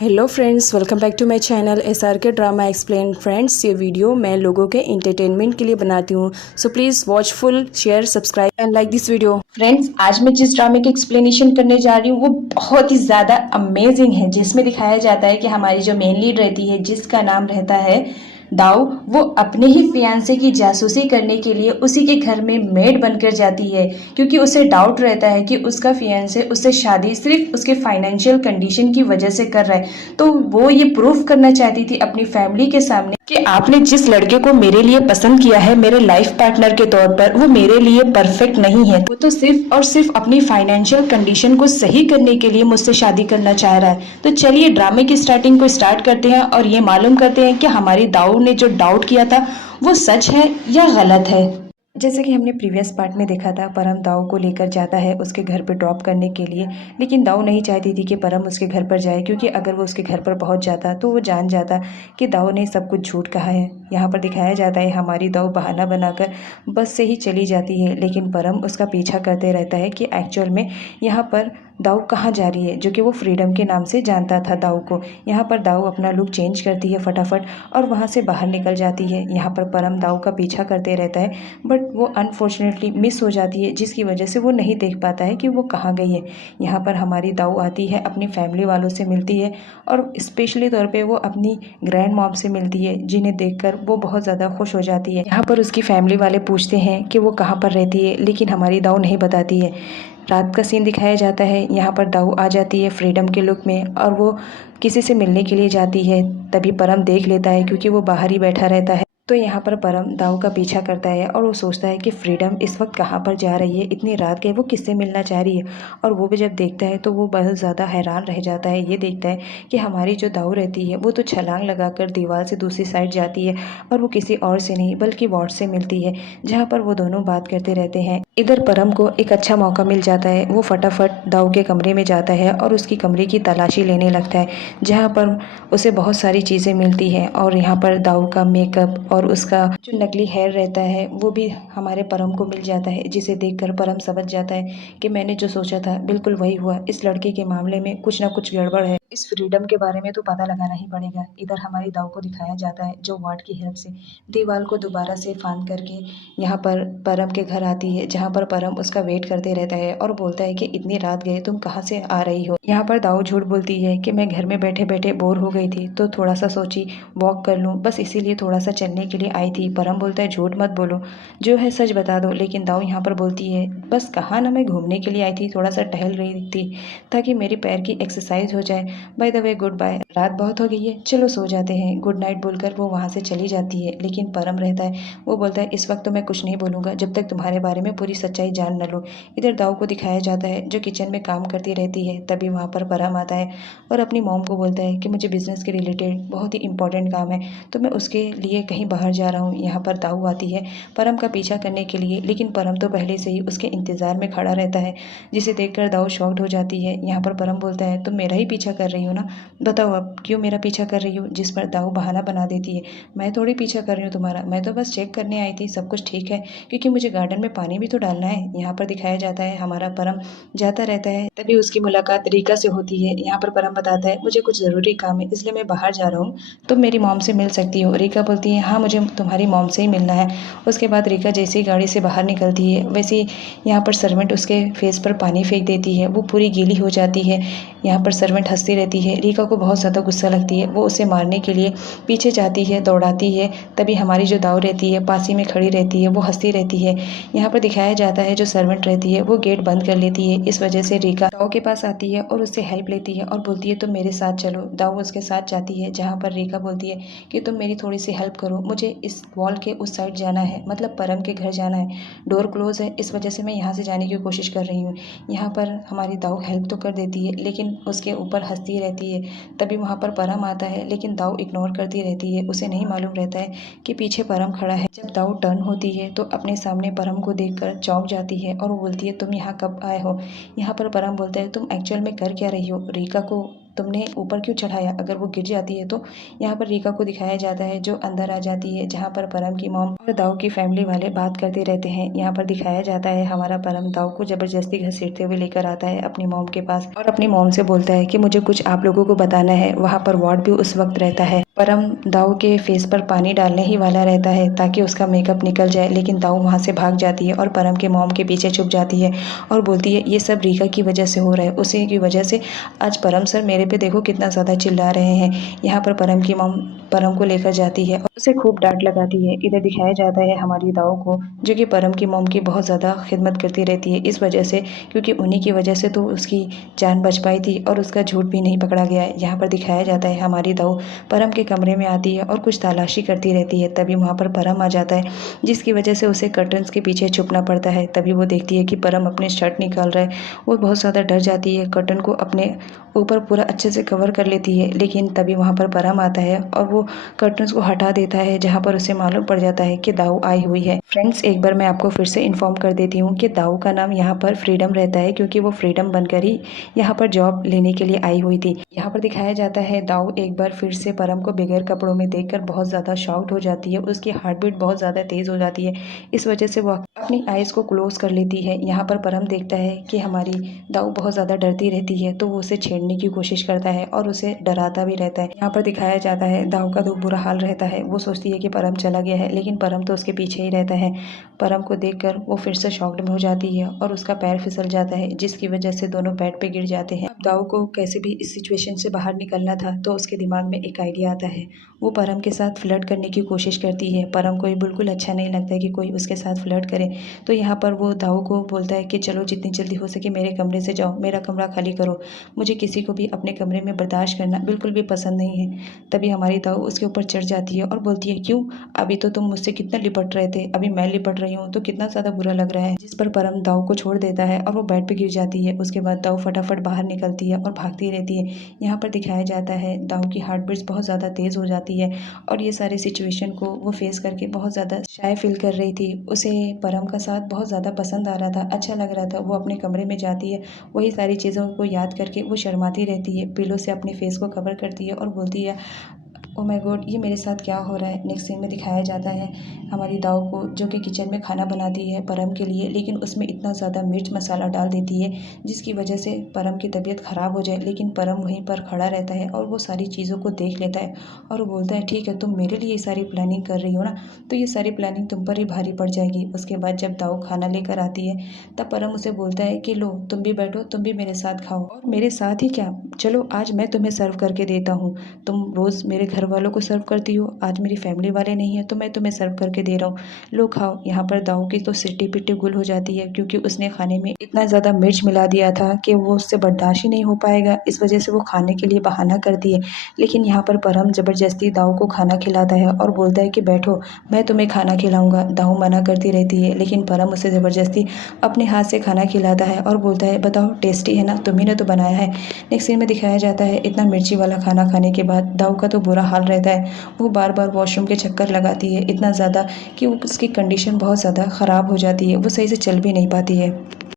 Hello friends, welcome back to my channel SRK drama explain. Friends, ये video मैं लोगों के एंटरटेनमेंट के लिए बनाती हूँ, so please watch full, share, subscribe and like this video. Friends, आज मैं जिस ड्रामे की एक्सप्लेनेशन करने जा रही हूँ वो बहुत ही ज़्यादा अमेजिंग है, जिसमें दिखाया जाता है कि हमारी जो मेन लीड रहती है, जिसका नाम रहता है दाऊ, वो अपने ही फियांसे की जासूसी करने के लिए उसी के घर में मेड बनकर जाती है, क्योंकि उसे डाउट रहता है कि उसका फियांसे उससे शादी सिर्फ उसके फाइनेंशियल कंडीशन की वजह से कर रहा है। तो वो ये प्रूफ करना चाहती थी अपनी फैमिली के सामने कि आपने जिस लड़के को मेरे लिए पसंद किया है मेरे लाइफ पार्टनर के तौर पर, वो मेरे लिए परफेक्ट नहीं है। वो तो सिर्फ और सिर्फ अपनी फाइनेंशियल कंडीशन को सही करने के लिए मुझसे शादी करना चाह रहा है। तो चलिए ड्रामे की स्टार्टिंग को स्टार्ट करते हैं और ये मालूम करते हैं कि हमारी दाऊ ने जो डाउट किया था वो सच है या गलत है। जैसे कि हमने प्रीवियस पार्ट में देखा था, परम दाऊ को लेकर जाता है उसके घर पर ड्रॉप करने के लिए, लेकिन दाऊ नहीं चाहती थी कि परम उसके घर पर जाए, क्योंकि अगर वो उसके घर पर पहुंच जाता तो वो जान जाता कि दाऊ ने सब कुछ झूठ कहा है। यहाँ पर दिखाया जाता है हमारी दाऊ बहाना बनाकर बस से ही चली जाती है, लेकिन परम उसका पीछा करते रहता है कि एक्चुअल में यहाँ पर दाऊ कहाँ जा रही है, जो कि वो फ्रीडम के नाम से जानता था दाऊ को। यहाँ पर दाऊ अपना लुक चेंज करती है फटाफट और वहाँ से बाहर निकल जाती है। यहाँ पर परम दाऊ का पीछा करते रहता है, बट वो अनफॉर्चुनेटली मिस हो जाती है, जिसकी वजह से वो नहीं देख पाता है कि वो कहाँ गई है। यहाँ पर हमारी दाऊ आती है, अपनी फैमिली वालों से मिलती है और स्पेशली तौर पे वो अपनी ग्रैंड मॉम से मिलती है, जिन्हें देखकर वो बहुत ज़्यादा खुश हो जाती है। यहाँ पर उसकी फैमिली वाले पूछते हैं कि वो कहाँ पर रहती है, लेकिन हमारी दाऊ नहीं बताती है। रात का सीन दिखाया जाता है। यहाँ पर दाऊ आ जाती है फ्रीडम के लुक में और वो किसी से मिलने के लिए जाती है। तभी परम देख लेता है, क्योंकि वो बाहर ही बैठा रहता है। तो यहाँ पर परम दाऊ का पीछा करता है और वो सोचता है कि फ्रीडम इस वक्त कहाँ पर जा रही है, इतनी रात के वो किससे मिलना चाह रही है। और वो भी जब देखता है तो वो बहुत ज़्यादा हैरान रह जाता है। ये देखता है कि हमारी जो दाऊ रहती है वो तो छलांग लगाकर दीवार से दूसरी साइड जाती है और वो किसी और से नहीं बल्कि वॉर्ड से मिलती है, जहाँ पर वो दोनों बात करते रहते हैं। इधर परम को एक अच्छा मौका मिल जाता है। वो फटाफट दाऊ के कमरे में जाता है और उसकी कमरे की तलाशी लेने लगता है, जहाँ पर उसे बहुत सारी चीज़ें मिलती हैं। और यहाँ पर दाऊ का मेकअप और उसका जो नकली हेयर रहता है वो भी हमारे परम को मिल जाता है, जिसे देखकर परम समझ जाता है कि मैंने जो सोचा था बिल्कुल वही हुआ। इस लड़के के मामले में कुछ ना कुछ गड़बड़ है, इस फ्रीडम के बारे में तो पता लगाना ही पड़ेगा। इधर हमारी दाऊ को दिखाया जाता है, जो वार्ड की हेल्प से दीवार को दोबारा से फांद करके यहाँ पर परम के घर आती है, जहाँ पर परम उसका वेट करते रहता है और बोलता है कि इतनी रात गए तुम कहाँ से आ रही हो। यहाँ पर दाऊ झूठ बोलती है कि मैं घर में बैठे बैठे बोर हो गई थी तो थोड़ा सा सोची वॉक कर लूँ, बस इसीलिए थोड़ा सा चलने के लिए आई थी। परम बोलता है झूठ मत बोलो, जो है सच बता दो। लेकिन दाऊ यहाँ पर बोलती है बस कहा ना, मैं घूमने के लिए आई थी, थोड़ा सा टहल रही थी ताकि मेरी पैर की एक्सरसाइज हो जाए। By the way good bye, रात बहुत हो गई है, चलो सो जाते हैं, गुड नाइट बोलकर वो वहाँ से चली जाती है। लेकिन परम रहता है, वो बोलता है इस वक्त तो मैं कुछ नहीं बोलूँगा जब तक तुम्हारे बारे में पूरी सच्चाई जान न लो। इधर दाऊ को दिखाया जाता है जो किचन में काम करती रहती है। तभी वहाँ पर परम आता है और अपनी मॉम को बोलता है कि मुझे बिजनेस के रिलेटेड बहुत ही इंपॉर्टेंट काम है, तो मैं उसके लिए कहीं बाहर जा रहा हूँ। यहाँ पर दाऊ आती है परम का पीछा करने के लिए, लेकिन परम तो पहले से ही उसके इंतज़ार में खड़ा रहता है, जिसे देखकर दाऊ शॉक्ड हो जाती है। यहाँ पर परम बोलता है तुम मेरा ही पीछा कर रही हो ना, बताओ अब क्यों मेरा पीछा कर रही हो। जिस पर दाऊ बहाना बना देती है, मैं थोड़ी पीछा कर रही हूँ तुम्हारा, मैं तो बस चेक करने आई थी सब कुछ ठीक है, क्योंकि मुझे गार्डन में पानी भी तो डालना है। यहाँ पर दिखाया जाता है हमारा परम जाता रहता है। तभी उसकी मुलाकात रीका से होती है। यहाँ पर परम बताता है मुझे कुछ ज़रूरी काम है इसलिए मैं बाहर जा रहा हूँ, तुम मेरी मॉम से मिल सकती हो। रीका बोलती है हाँ मुझे तुम्हारी मॉम से ही मिलना है। उसके बाद रीका जैसे ही गाड़ी से बाहर निकलती है, वैसे ही यहाँ पर सर्वेंट उसके फेस पर पानी फेंक देती है, वो पूरी गीली हो जाती है। यहाँ पर सर्वेंट हंसती रहती है। रीका को बहुत ज़्यादा गुस्सा लगती है, वो उसे मारने के लिए पीछे जाती है, दौड़ाती है। तभी हमारी जो दाऊ रहती है पास ही में खड़ी रहती है, वो हंसती रहती है। यहाँ पर दिखाया जाता है जो सर्वेंट रहती है वो गेट बंद कर लेती है। इस वजह से रीका दाऊ के पास आती है और उससे हेल्प लेती है और बोलती है तुम मेरे साथ चलो। दाऊ उसके साथ जाती है, जहाँ पर रीका बोलती है कि तुम मेरी थोड़ी सी हेल्प करो, मुझे इस वॉल के उस साइड जाना है, मतलब परम के घर जाना है, डोर क्लोज है, इस वजह से मैं यहाँ से जाने की कोशिश कर रही हूँ। यहाँ पर हमारी दाऊ हेल्प तो कर देती है, लेकिन उसके ऊपर हंसती रहती है। तभी वहाँ पर परम आता है, लेकिन दाऊ इग्नोर करती रहती है। उसे नहीं मालूम रहता है कि पीछे परम खड़ा है। जब दाऊ टर्न होती है तो अपने सामने परम को देखकर चौंक जाती है और वो बोलती है तुम यहाँ कब आए हो। यहाँ पर परम बोलता है तुम एक्चुअल में कर क्या रही हो, रीका को तुमने ऊपर क्यों चढ़ाया, अगर वो गिर जाती है तो। यहाँ पर रीका को दिखाया जाता है जो अंदर आ जाती है, जहाँ पर परम की मॉम और दाऊ की फैमिली वाले बात करते रहते हैं। यहाँ पर दिखाया जाता है हमारा परम दाऊ को जबरदस्ती घसीटते हुए लेकर आता है अपनी मॉम के पास और अपनी मॉम से बोलता है कि मुझे कुछ आप लोगों को बताना है। वहाँ पर वार्ड भी उस वक्त रहता है। परम दाऊ के फेस पर पानी डालने ही वाला रहता है ताकि उसका मेकअप निकल जाए, लेकिन दाऊ वहाँ से भाग जाती है और परम के मॉम के पीछे छुप जाती है और बोलती है ये सब रीका की वजह से हो रहा है, उसी की वजह से आज परम सर मेरे पे देखो कितना ज़्यादा चिल्ला रहे हैं। यहाँ पर परम की मॉम परम को लेकर जाती है और उसे खूब डांट लगाती है। इधर दिखाया जाता है हमारी दाऊ को जो कि परम की मॉम की बहुत ज़्यादा खिदमत करती रहती है, इस वजह से क्योंकि उन्हीं की वजह से तो उसकी जान बच पाई थी और उसका झूठ भी नहीं पकड़ा गया है। यहाँ पर दिखाया जाता है हमारी दाऊ परम के कमरे में आती है और कुछ तलाशी करती रहती है। तभी वहाँ पर परम आ जाता है जिसकी वजह से उसे कर्टन्स के पीछे छुपना पड़ता है। तभी वो देखती है कि परम अपने शर्ट निकाल रहा है। वो बहुत ज़्यादा डर जाती है, कर्टन को अपने ऊपर पूरा अच्छे से कवर कर लेती है, लेकिन तभी वहाँ पर परम आता है और वो कर्टन्स को हटा देता है, जहाँ पर उसे मालूम पड़ जाता है कि दाऊ आई हुई है। फ्रेंड्स, एक बार मैं आपको फिर से इन्फॉर्म कर देती हूँ कि दाऊ का नाम यहाँ पर फ्रीडम रहता है क्योंकि वो फ्रीडम बनकर ही यहाँ पर जॉब लेने के लिए आई हुई थी। यहाँ पर दिखाया जाता है दाऊ एक बार फिर से परम को बगैर कपड़ों में देखकर बहुत ज़्यादा शॉक्ड हो जाती है। उसकी हार्ट बीट बहुत ज़्यादा तेज़ हो जाती है, इस वजह से वो अपनी आइज़ को क्लोज कर लेती है। यहाँ पर परम देखता है कि हमारी दाऊ बहुत ज़्यादा डरती रहती है, तो वो उसे छेड़ने की कोशिश करता है और उसे डराता भी रहता है। यहाँ पर दिखाया जाता है दाऊ का तो बुरा हाल रहता है। वो सोचती है कि परम चला गया है, लेकिन परम तो उसके पीछे ही रहता है। परम को देखकर वो फिर से शॉक्ड में हो जाती है और उसका पैर फिसल जाता है, जिसकी वजह से दोनों बेड पे गिर जाते हैं। अब दाऊ को कैसे भी इस सिचुएशन से बाहर निकलना था, तो उसके दिमाग में एक आइडिया आता है। वो परम के साथ फ्लर्ट करने की कोशिश करती है। परम को ये बिल्कुल अच्छा नहीं लगता है कि कोई उसके साथ फ्लर्ट करे, तो यहाँ पर वो दाऊ को बोलता है कि चलो जितनी जल्दी हो सके मेरे कमरे से जाओ, मेरा कमरा खाली करो, मुझे किसी को भी अपने कमरे में बर्दाश्त करना बिल्कुल भी पसंद नहीं है। तभी हमारी दाऊ उसके ऊपर चढ़ जाती है और बोलती है क्यों, अभी तो तुम मुझसे कितना लिपट रहे थे, अभी मैं लिपट रही हूँ तो कितना ज़्यादा बुरा लग रहा है। जिस पर परम दाऊ को छोड़ देता है और वो बेड पे गिर जाती है। उसके बाद दाऊ फटाफट बाहर निकलती है और भागती रहती है। यहाँ पर दिखाया जाता है दाऊ की हार्ट बीट्स बहुत ज़्यादा तेज़ हो जाती है और ये सारे सिचुएशन को वो फेस करके बहुत ज़्यादा शाय फील कर रही थी। उसे परम का साथ बहुत ज़्यादा पसंद आ रहा था, अच्छा लग रहा था। वो अपने कमरे में जाती है, वही सारी चीज़ों को याद करके वो शर्माती रहती है, पिलो से अपने फेस को कवर करती है और बोलती है ओ माय गॉड, ये मेरे साथ क्या हो रहा है। नेक्स्ट सीन में दिखाया जाता है हमारी दाऊ को जो कि किचन में खाना बनाती है परम के लिए, लेकिन उसमें इतना ज़्यादा मिर्च मसाला डाल देती है जिसकी वजह से परम की तबीयत ख़राब हो जाए। लेकिन परम वहीं पर खड़ा रहता है और वो सारी चीज़ों को देख लेता है और वो बोलता है ठीक है, तुम मेरे लिए ये सारी प्लानिंग कर रही हो ना, तो ये सारी प्लानिंग तुम पर ही भारी पड़ जाएगी। उसके बाद जब दाऊ खाना लेकर आती है तब परम उसे बोलता है कि लो तुम भी बैठो, तुम भी मेरे साथ खाओ। और मेरे साथ ही क्या, चलो आज मैं तुम्हें सर्व करके देता हूँ। तुम रोज़ मेरे घर वालों को सर्व करती हो, आज मेरी फैमिली वाले नहीं है तो मैं तुम्हें सर्व करके दे रहा हूँ, लो खाओ। यहाँ पर दाऊ की तो सिट्टी पिट्टी गुल हो जाती है क्योंकि उसने खाने में इतना ज़्यादा मिर्च मिला दिया था कि वो उससे बर्दाश्त ही नहीं हो पाएगा, इस वजह से वो खाने के लिए बहाना करती है। लेकिन यहाँ पर परम ज़बरदस्ती दाऊ को खाना खिलाता है और बोलता है कि बैठो मैं तुम्हें खाना खिलाऊंगा। दाऊ मना करती रहती है, लेकिन परम उसे ज़बरदस्ती अपने हाथ से खाना खिलाता है और बोलता है बताओ टेस्टी है ना, तुम्ही ने तो बनाया है। नेक्स्ट सीन में दिखाया जाता है इतना मिर्ची वाला खाना खाने के बाद दाऊ का तो बुरा हाल रहता है। वो बार बार वॉशरूम के चक्कर लगाती है, इतना ज़्यादा कि उसकी कंडीशन बहुत ज़्यादा ख़राब हो जाती है, वो सही से चल भी नहीं पाती है।